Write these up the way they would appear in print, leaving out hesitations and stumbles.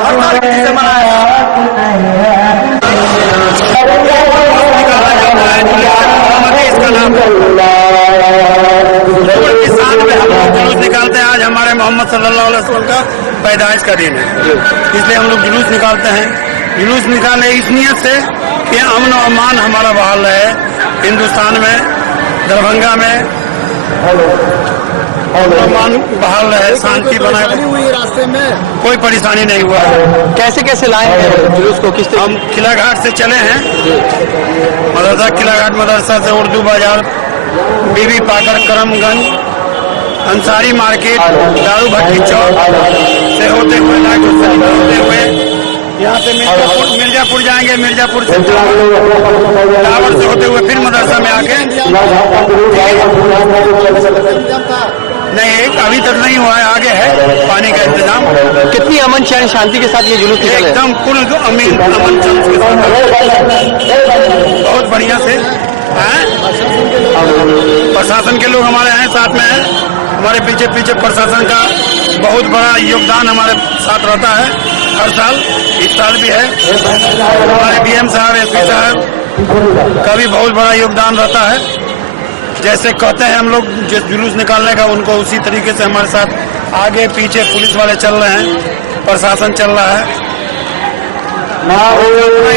हड़ताल किससे मनाया? इसका नाम किसान में हम लोग जुलूस निकालते हैं। आज हमारे मोहम्मद सल्लल्लाहु अलैहि वसल्लम का पैदाइश का दिन है, इसलिए हम लोग जुलूस निकालते हैं। जुलूस निकाले इस नियत से कि अमन और अमान हमारा बहाल रहे हिंदुस्तान में, दरभंगा में अमान बहाल रहे, शांति बनाए हुई, रास्ते में कोई परेशानी नहीं हुआ है। कैसे कैसे लाएंगे जुलूस को? किस हम किला घाट से चले हैं, मदरसा किला घाट मदरसा से उर्दू बाजार, बीबी पाकर, करमगंज, अंसारी मार्केट, दारू भट्टी चौक से होते हुए होते हुए यहाँ से मिर्जापुर जाएंगे, मिर्जापुर से टावर से होते हुए फिर मदरसा में आके। नहीं, अभी तक नहीं हुआ है, आगे है पानी का इंतजाम। कितनी अमन शांति के साथ ये जुलूस एकदम फुल अमन शांति के साथ, बहुत बढ़िया से हैं। प्रशासन के लोग हमारे हैं, साथ में हैं, हमारे पीछे पीछे प्रशासन का बहुत बड़ा योगदान हमारे साथ रहता है हर साल। इस साल भी है, हमारे बीएम साहब, एसपी साहब का भी बहुत बड़ा योगदान रहता है। जैसे कहते हैं हम लोग जिस जुलूस निकालने का, उनको उसी तरीके से हमारे साथ आगे पीछे पुलिस वाले चल रहे हैं, प्रशासन चल रहा है।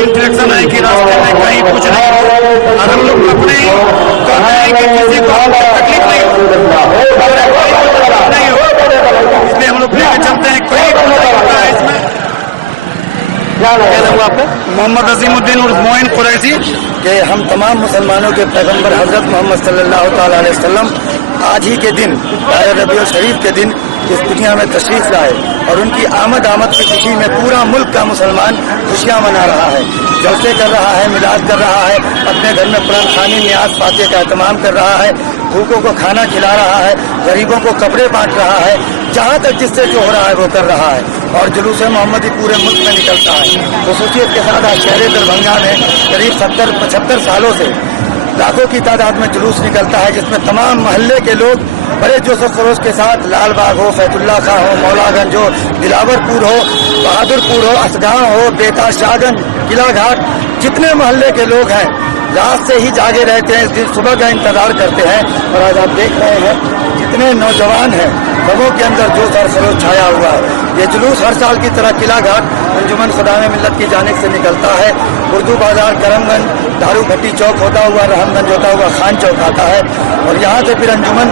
इंटरेक्शन है कि रास्ते में कहीं कुछ नहीं, और हम लोग अपने कहते हैं कि किसी को तकलीफ नहीं हो, इसलिए हम लोग लेकर चलते हैं। कोई होता है इसमें। क्या नाम आपका? मोहम्मद अजीमुद्दीन उर्फ मोइन कुरैशी। कि हम तमाम मुसलमानों के पैगंबर हजरत मोहम्मद सल्लल्लाहु ताला अलैहि वसल्लम आज ही के दिन, 12 रबीउल शरीफ के दिन इस दुनिया में तशरीफ लाए, और उनकी आमद की खुशी में पूरा मुल्क का मुसलमान खुशियां मना रहा है, जलसे कर रहा है, मिलाद कर रहा है, अपने घर में कुरान खानी, नियाज फातिहा का एहतमाम कर रहा है, भूखों को खाना खिला रहा है, गरीबों को कपड़े बांट रहा है, जहाँ तक जिससे जो हो रहा है वो कर रहा है। और जुलूस मोहम्मदी पूरे मुल्क में निकलता है। खुसूसियत के साथ आज शहर दरभंगा में करीब 70-75 सालों से लाखों की तादाद में जुलूस निकलता है, जिसमें तमाम मोहल्ले के लोग बड़े जोश खरोश के साथ, लाल बाग हो, फैतुल्ला खां हो, मौलागंज हो, दिलावरपुर हो, बहादुरपुर हो, असगांव हो, बेताज शाहगंज, किला घाट, जितने मोहल्ले के लोग हैं रात से ही जागे रहते हैं, इस दिन सुबह का इंतजार करते हैं। और आज आप देख रहे हैं जितने नौजवान हैं सबों के अंदर जोश और खरोश छाया हुआ है। ये जुलूस हर साल की तरह किला घाट अंजुमन खुदाए मिल्लत की जानिब से निकलता है। उर्दू बाजार, करमगंज, दारू भट्टी चौक होता हुआ, रहमगंज होता हुआ खान चौक आता है, और यहाँ से फिर अंजुमन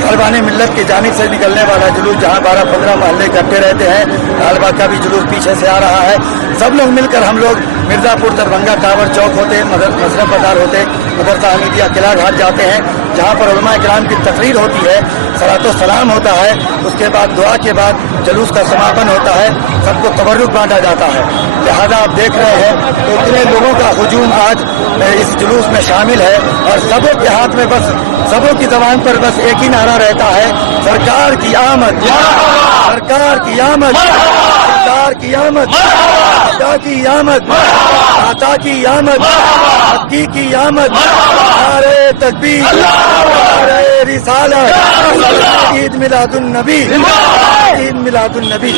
गलबानी मिल्लत की जानिब से निकलने वाला जुलूस, जहाँ 12-15 मोहल्ले इकट्ठे रहते हैं। लालबाग का भी जुलूस पीछे से आ रहा है। सब लोग मिलकर हम लोग मिर्जापुर, दरभंगा, टावर चौक होते, मसरफ बाजार होते, मदरसा हमीदिया, किला घाट जाते हैं, जहाँ पर उलमा इकराम की तकरीर होती है, सलातो सलाम होता है, उसके बाद दुआ के बाद जुलूस का समापन होता है, सबको तबर्रुक बांटा जाता है। लिहाजा आप देख रहे हैं तो इतने लोगों का हुजूम आज इस जुलूस में शामिल है, और सबों के हाथ में बस, सबों की जबान पर बस एक ही नारा रहता है, सरकार की आमद, सरकार की आमद, सरकार की आमद, आका की आमद, आका की आमद, हकी की आमद, नारे तकबीर, नारे रिसालत, ईद मिलादुन नबी, ईद मिलादुन नबी।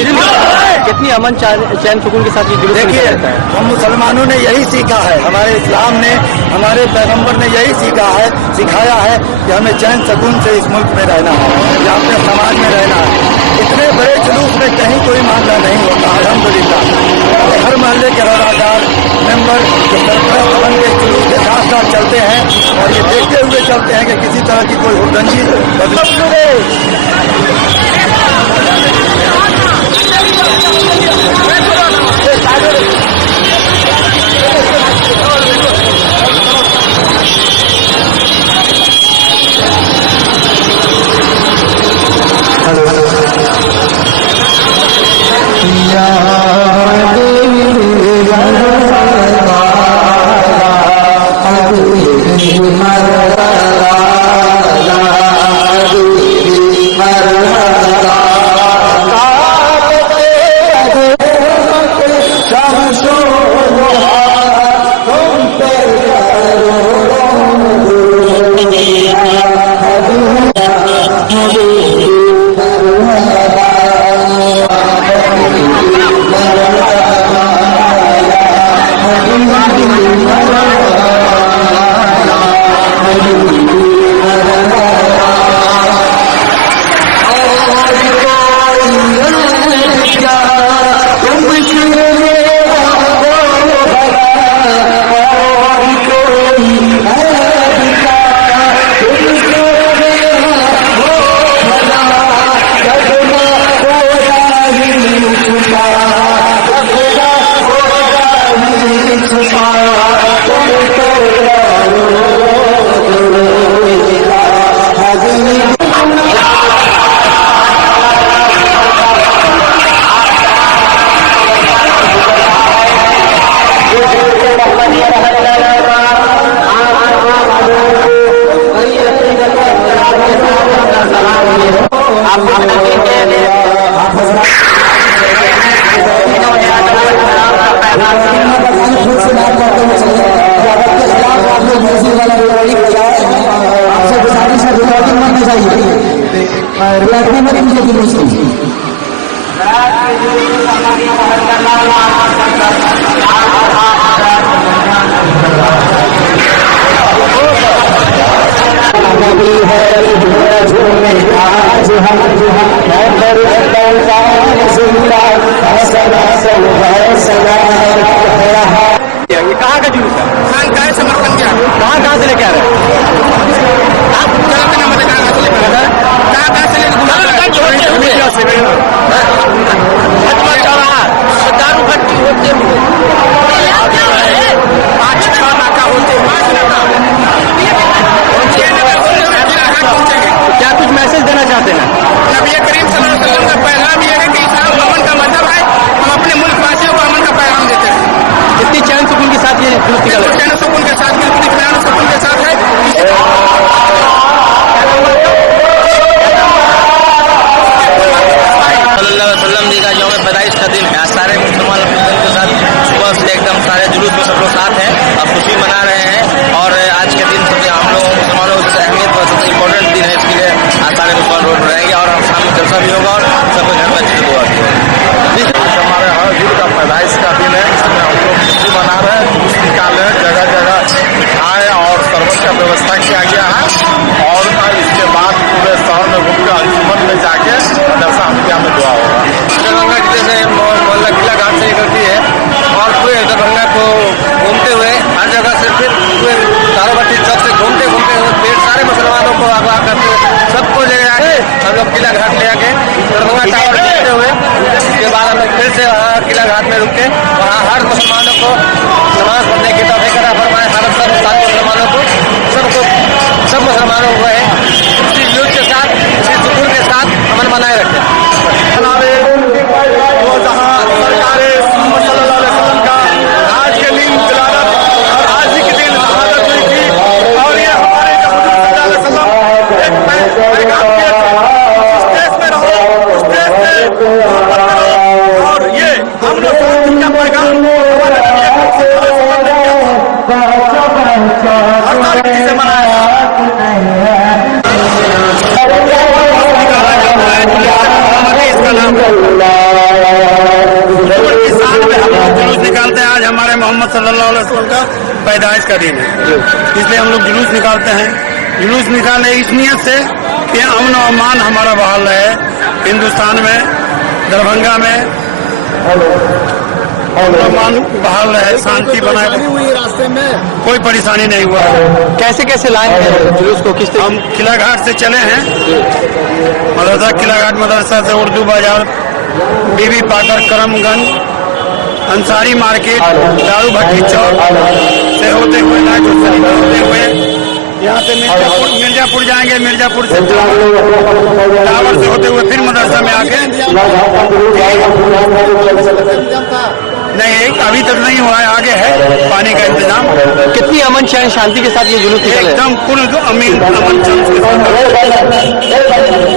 कितनी अमन चैन सुकून के साथ ये जुलूस? देखिए, हम मुसलमानों ने यही सीखा है, हमारे इस्लाम ने, हमारे पैगंबर ने यही सीखा है, सिखाया है कि हमें चैन सुकून से इस मुल्क में रहना है, या अपने समाज में रहना है। इतने बड़े जुलूस में कहीं कोई मामला नहीं होता, अल्हम्दुलिल्लाह। हर मोहल्ले के रवादार मेंबर जो सरपरस्त बन के जुलूस के साथ साथ चलते हैं, और ये देखते हुए चलते हैं कि किसी तरह की कोई हुड़दंगी ये कहाँ का जुलूस है? खानकाह समर्पण किया। कहाँ से लेके आ रहे हैं? दारू भट्टी होते हुए क्या कुछ मैसेज देना चाहते हैं? नबी करीम सल्लल्लाहु अलैहि वसल्लम का पैगाम ये है कि इस्लाम अमन का मजहब है। हम अपने मुल्क वासियों को अमन का पैगाम देते हैं। कितनी चैन सुकून के साथ ये जुलूस निकल रहा है? चैन सुकून के साथ, बिल्कुल इत्मीनान सुकून के साथ है। सल्लल्लाहु अलैहि वसल्लम जी का यौम पैदाइश का दिन है। सारे मुसलमान अपने दिन के साथ सुबह से एकदम सारे जुलूस में सब लोग साथ हैं और खुशी मना रहे हैं। और आज के दिन सबसे हम लोग मुसलमानों को सबसे अहमियत और सबसे इम्पोर्टेंट दिन है। इसके लिए आज सारे मुसलमान रोड पर रहेंगे और शाम में जलसा भी होगा और सबके घर में अच्छी दुआ भी होगी। आज हमारे हर दिन का पैदाइश का दिन है। इसमें हम लोग खुशी मना रहे हैं, जुलूस निकाले हैं, जगह जगह मिठाई और शरबत का व्यवस्था किया गया है। और इसके बाद पूरे शहर में घूमकर अंजुमन में जाके जलसा हमिया में दुआ होगा। दरभंगा जिले से मोहल्ला किला घाट से निकलती है और पूरे दरभंगा को घूमते हुए हर जगह से फिर पूरे दारूभट्टी चौक से घूमते घूमते फिर सारे मुसलमानों को अगवा करते हुए सबको ले आके हम लोग किला घाट ले आके दरभंगा टावर देखते हुए उसके बाद हम लोग फिर से वहाँ किला घाट में रुक के वहाँ हर मुसलमानों को नमाज पढ़ने की तौफीक अता फरमाए। हर सारे मुसलमानों को सब मुसलमानों को है इसी जुलूस के साथ इसी सुकून के साथ अमन बनाए रखें। वो जहाँ सरकार सल्लल्लाहु अलैहि वसल्लम का आज के दिन विलादत और आज ही के दिन शहादत हुई थी। और ये हमारे जो हुजूर सल्लल्लाहु अलैहि वसल्लम एक पैगाम दिए थे, उस देश में रहो, उस देश में मोहब्बत करो। और ये हम लोग शांति का पैगाम हमारे नबी सल्लल्लाहु अलैहि वसल्लम ने दिया था। हर साल किसे मनाया इसका नाम के साथ में हम लोग जुलूस निकालते हैं। आज हमारे मोहम्मद सल्लल्लाहु अलैहि वसल्लम का पैदाइश का दिन है, इसलिए हम लोग जुलूस निकालते हैं। जुलूस निकालने इस नियत से कि अमन और अमान हमारा बहाल रहे हिंदुस्तान में, दरभंगा में अमान बहाल रहे, शांति बनाए रहे, रास्ते में कोई परेशानी नहीं हुआ। कैसे कैसे लाए हैं जुलूस को? किस हम किला घाट से चले हैं, मदरसा किला घाट मदरसा से उर्दू बाजार, बीबी पाकर, करमगंज, अंसारी मार्केट, दारू भट्टी चौक से होते हुए होते हुए यहाँ से मिर्जापुर जाएंगे, मिर्जापुर से टावर से होते हुए फिर मदरसा में आके नहीं अभी तक नहीं हुआ है, आगे है पानी का इंतजाम। कितनी अमन चैन शांति के साथ ये जुलूस निकल रहा है? एकदम कुल अमन चंद के साथ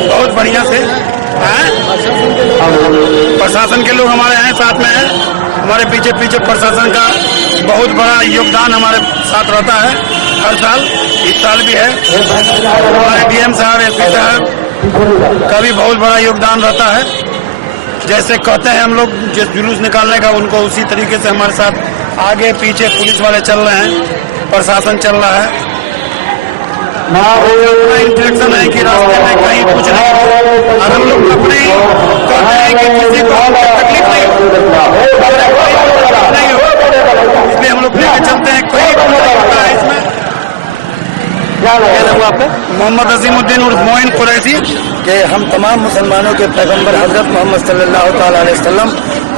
बहुत बढ़िया से हैं। प्रशासन के लोग हमारे हैं, साथ में हैं, हमारे पीछे पीछे प्रशासन का बहुत बड़ा योगदान हमारे साथ रहता है हर साल। इस साल भी है, हमारे डीएम साहब, एसपी साहब का भी बहुत बड़ा योगदान रहता है। जैसे कहते हैं हम लोग जिस जुलूस निकालने का, उनको उसी तरीके से हमारे साथ आगे पीछे पुलिस वाले चल रहे हैं, प्रशासन चल रहा है। इंटरेक्शन है कि रास्ते में कहीं कुछ नहीं, और हम लोग अपने कहते हैं कि किसी को तकलीफ नहीं हुआ आपका? मोहम्मद अजीमुद्दीन उर्फ मोइन कुरैशी। कि हम तमाम मुसलमानों के पैगंबर हजरत मोहम्मद सल्लल्लाहु ताला अलैहि वसल्लम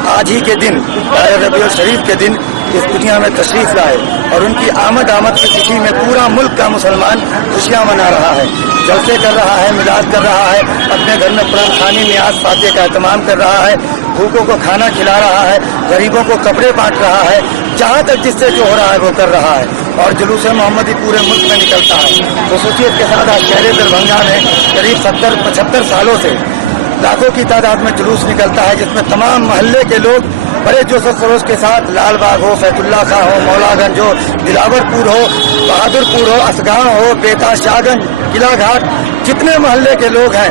आज ही के दिन 12 रबीउल शरीफ के दिन इस दुनिया में तशरीफ लाए और उनकी आमद की खुशी में पूरा मुल्क का मुसलमान खुशियां मना रहा है, जलसे कर रहा है, मिलाद कर रहा है, अपने घर में कुरान खानी नियाज फातिहा का एहतमाम कर रहा है, भूखों को खाना खिला रहा है, गरीबों को कपड़े बांट रहा है, जहाँ तक जिससे जो हो रहा है वो कर रहा है। और जुलूस मोहम्मदी पूरे मुल्क में निकलता है। खसूसियत के साथ आज शहर दरभंगा में करीब 70-75 सालों से लाखों की तादाद में जुलूस निकलता है, जिसमें तमाम मोहल्ले के लोग बड़े जोश खरोश के साथ लाल बाग हो, फैतुल्ला खां हो, मौलागंज हो, दिलावरपुर हो, बहादुरपुर हो, असगांव हो, बेता, शाहगंज, किला घाट, जितने मोहल्ले के लोग हैं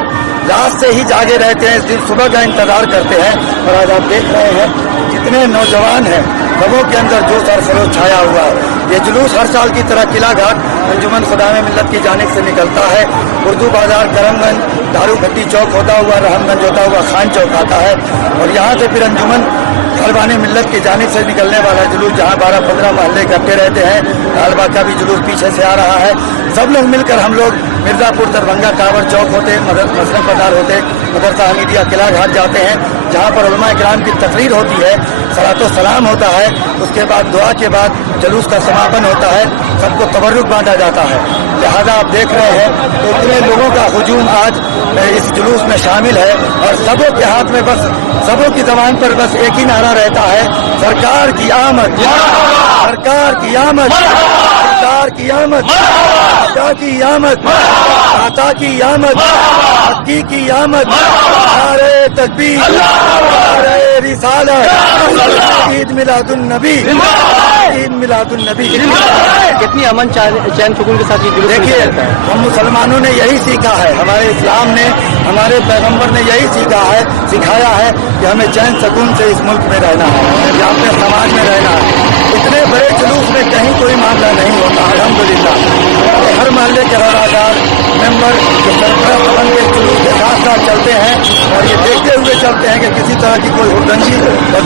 रात से ही जागे रहते हैं, इस दिन सुबह का इंतजार करते हैं। और आज आप देख रहे हैं जितने नौजवान हैं सबों के अंदर जोश और खरोश छाया हुआ है। ये जुलूस हर साल की तरह किला घाट अंजुमन खुदाए मिल्लत की जानिब से निकलता है। उर्दू बाजार, करमगंज, दारू भट्टी चौक होता हुआ, रहमगंज होता हुआ खान चौक आता है और यहाँ से फिर अंजुमन गलबानी मिल्लत की जानिब से निकलने वाला जुलूस, जहाँ 12-15 मोहल्ले इकट्ठे रहते हैं। लालबाग का भी जुलूस पीछे से आ रहा है। सब लोग मिलकर हम लोग मिर्जापुर, दरभंगा, टावर चौक होते, मसलन पटार होते, मदरसा हमीदिया, किला घाट जाते हैं, जहाँ पर उलमा इकराम की तकरीर होती है, सलातो सलाम होता है, उसके बाद दुआ के बाद जुलूस का समापन होता है, सबको तबर्रुक बांटा जाता है। लिहाजा आप देख रहे हैं तो इतने लोगों का हुजूम आज इस जुलूस में शामिल है और सबों के हाथ में बस, सबों की जबान पर बस एक ही नारा रहता है, सरकार की आमद, सरकार की आमद, सरकार की आमद, आका की आमद, आका की आमद, हक्की की आमद, नारे तकबीर, नारे रिसालत, ईद मिलादुन नबी, ईद मिलादुन नबी। कितनी अमन चैन सुकून के साथ ये जुलूस देखिए, हम मुसलमानों ने यही सीखा है, हमारे इस्लाम ने, हमारे पैगंबर ने यही सीखा है, सिखाया है कि हमें चैन सुकून से इस मुल्क में रहना है, या अपने समाज में रहना है। इतने बड़े जुलूस में कहीं कोई मामला नहीं होता, अल्हम्दुलिल्लाह। हर मोहल्ले के रवादार मेंबर जो सरपरस्त बन के जुलूस के साथ साथ चलते हैं और ये देखते हुए चलते हैं कि किसी तरह की कोई हुड़दंगी है